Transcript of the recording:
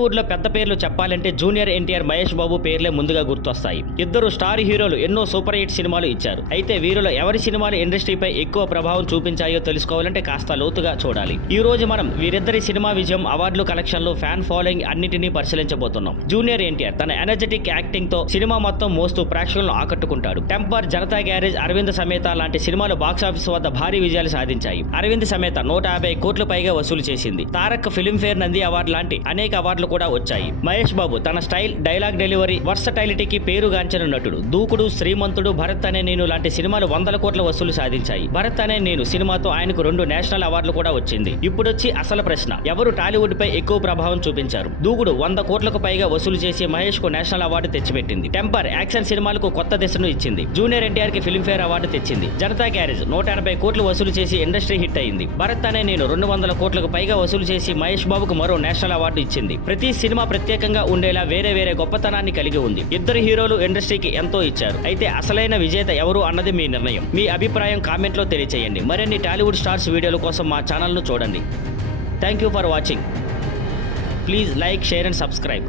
టాలీవుడ్ లో పెద్ద పేర్లు చెప్పాలంటే జూనియర్ ఎన్టీఆర్, మహేష్ బాబు పేర్లే ముందుగా గుర్తొస్తాయి. ఇద్దరు స్టార్ హీరోలు ఎన్నో సూపర్ హిట్ సినిమాలు ఇచ్చారు. అయితే వీరిలో ఎవరి సినిమాలు ఇండస్ట్రీపై ఎక్కువ ప్రభావం చూపించాయో తెలుసుకోవాలంటే కాస్త లోతుగా చూడాలి. ఈ రోజు మనం వీరిద్దరి సినిమా విజయం, అవార్డులు, కలెక్షన్లు, ఫ్యాన్ ఫాలోయింగ్ అన్నిటినీ పరిశీలించబోతున్నాం. జూనియర్ ఎన్టీఆర్ తన ఎనర్జెటిక్ యాక్టింగ్ తో సినిమా మొత్తం మోస్తూ ప్రేక్షకులను ఆకట్టుకుంటాడు. టెంపర్, జనతా గ్యారేజ్, అరవింద్ సమేత లాంటి సినిమాలు బాక్సాఫీస్ వద్ద భారీ విజయాలు సాధించాయి. అరవింద్ సమేత 150 కోట్ల పైగా వసూలు చేసింది. తారక్ ఫిల్మ్ఫేర్, నంది అవార్డు లాంటి అనేక అవార్డులు కూడా వచ్చాయి. మహేష్ బాబు తన స్టైల్, డైలాగ్ డెలివరీ, వర్సటైలిటీకి పేరుగాంచిన నటుడు. దూకుడు, శ్రీమంతుడు, భరత్ అనే నేను లాంటి సినిమాలు 100 కోట్ల వసూలు సాధించాయి. భరత్ అనే నేను సినిమాతో ఆయనకు 2 నేషనల్ అవార్డులు కూడా వచ్చింది. ఇప్పుడొచ్చి అసలు ప్రశ్న, ఎవరు టాలీవుడ్ పై ఎక్కువ ప్రభావం చూపించారు? దూకుడు 100 కోట్లకు పైగా వసూలు చేసి మహేష్ కు నేషనల్ అవార్డు తెచ్చిపెట్టింది. టెంపర్ యాక్షన్ సినిమాలకు కొత్త దిశను ఇచ్చింది. జూనియర్ ఎన్టీఆర్ కి ఫిల్మ్ఫేర్ అవార్డు తెచ్చింది. జనతా గ్యారేజ్ 180 కోట్లు వసూలు చేసి ఇండస్ట్రీ హిట్ అయింది. భరత్ అనే నేను 200 కోట్లకు పైగా వసూలు చేసి మహేష్ బాబుకు మరో నేషనల్ అవార్డు ఇచ్చింది. ప్రతి సినిమా ప్రత్యేకంగా ఉండేలా వేరే వేరే గొప్పతనాన్ని కలిగి ఉంది. ఇద్దరు హీరోలు ఇండస్ట్రీకి ఎంతో ఇచ్చారు. అయితే అసలైన విజేత ఎవరు అన్నది మీ నిర్ణయం. మీ అభిప్రాయం కామెంట్ లో తెలియచేయండి. మరిన్ని టాలీవుడ్ స్టార్స్ వీడియోల కోసం మా ఛానల్ ను చూడండి. Thank you for watching. Please like, share and subscribe.